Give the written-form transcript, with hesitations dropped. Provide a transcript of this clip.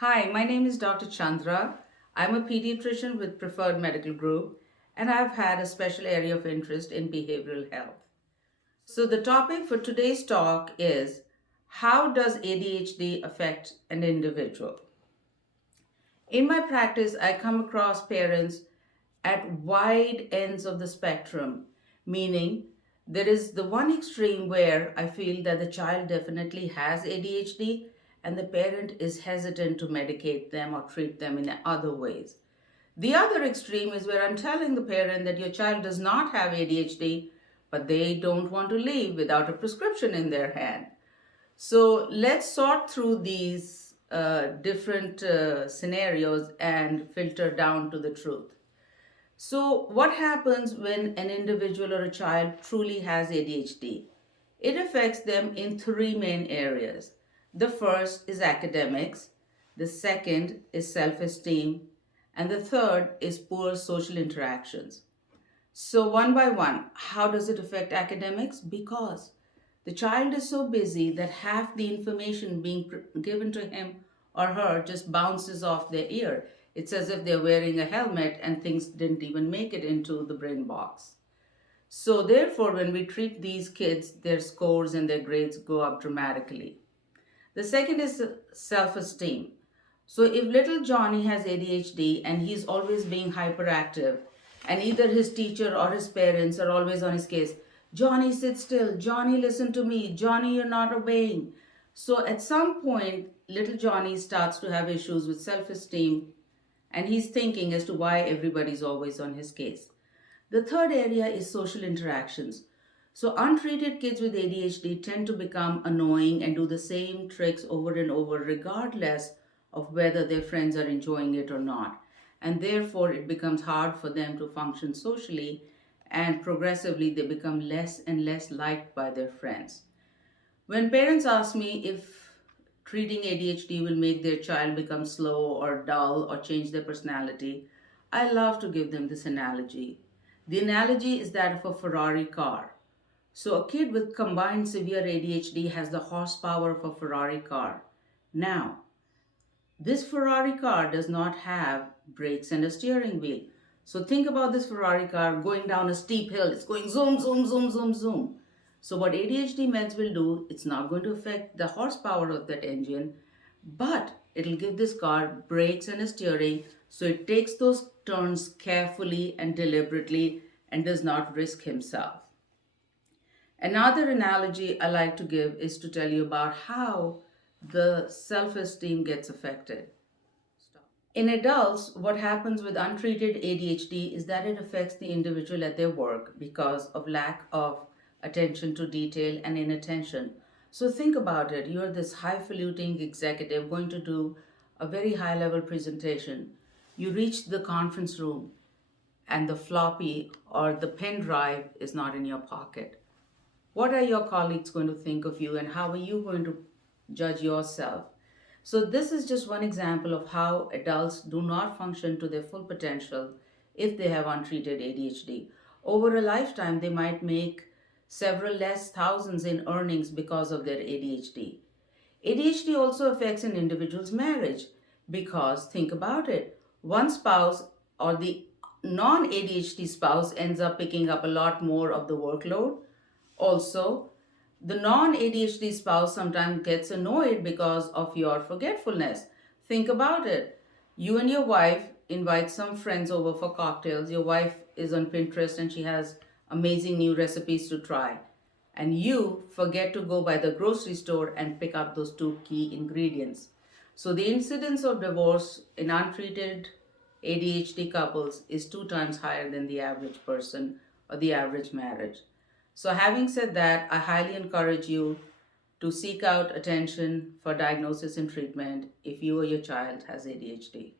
Hi, my name is Dr. Chandra. I'm a pediatrician with Preferred Medical Group, and I've had a special area of interest in behavioral health. So, the topic for today's talk is how does ADHD affect an individual? In my practice, I come across parents at wide ends of the spectrum, meaning there is the one extreme where I feel that the child definitely has ADHD and the parent is hesitant to medicate them or treat them in other ways. The other extreme is where I'm telling the parent that your child does not have ADHD, but they don't want to leave without a prescription in their hand. So let's sort through these different scenarios and filter down to the truth. So, what happens when an individual or a child truly has ADHD? It affects them in three main areas. The first is academics, the second is self esteem, and the third is poor social interactions. So, one by one, how does it affect academics? Because the child is so busy that half the information being given to him or her just bounces off their ear. It's as if they're wearing a helmet and things didn't even make it into the brain box. So, therefore, when we treat these kids, their scores and their grades go up dramatically. The second is self esteem. So, if little Johnny has ADHD and he's always being hyperactive, and either his teacher or his parents are always on his case, Johnny, sit still, Johnny, listen to me, Johnny, you're not obeying. So, at some point, little Johnny starts to have issues with self esteem and he's thinking as to why everybody's always on his case. The third area is social interactions. So, untreated kids with ADHD tend to become annoying and do the same tricks over and over, regardless of whether their friends are enjoying it or not. And therefore, it becomes hard for them to function socially, and progressively, they become less and less liked by their friends. When parents ask me if treating ADHD will make their child become slow or dull or change their personality, I love to give them this analogy. The analogy is that of a Ferrari car. So, a kid with combined severe ADHD has the horsepower of a Ferrari car. Now, this Ferrari car does not have brakes and a steering wheel. So, think about this Ferrari car going down a steep hill. It's going zoom, zoom, zoom, zoom, zoom. So, what ADHD meds will do, it's not going to affect the horsepower of that engine, but it'll give this car brakes and a steering so it takes those turns carefully and deliberately and does not risk himself. Another analogy I like to give is to tell you about how the self esteem gets affected. In adults, what happens with untreated ADHD is that it affects the individual at their work because of lack of attention to detail and inattention. So think about it. You're this highfalutin executive going to do a very high level presentation. You reach the conference room and the floppy or the pen drive is not in your pocket. What are your colleagues going to think of you and how are you going to judge yourself? So, this is just one example of how adults do not function to their full potential if they have untreated ADHD. Over a lifetime, they might make several less thousands in earnings because of their ADHD. ADHD also affects an individual's marriage because, think about it, one spouse or the non ADHD spouse ends up picking up a lot more of the workload. Also, the non ADHD spouse sometimes gets annoyed because of your forgetfulness. Think about it. You and your wife invite some friends over for cocktails. Your wife is on Pinterest and she has amazing new recipes to try. And you forget to go by the grocery store and pick up those two key ingredients. So, the incidence of divorce in untreated ADHD couples is 2 times higher than the average person or the average marriage. So, having said that, I highly encourage you to seek out attention for diagnosis and treatment if you or your child has ADHD.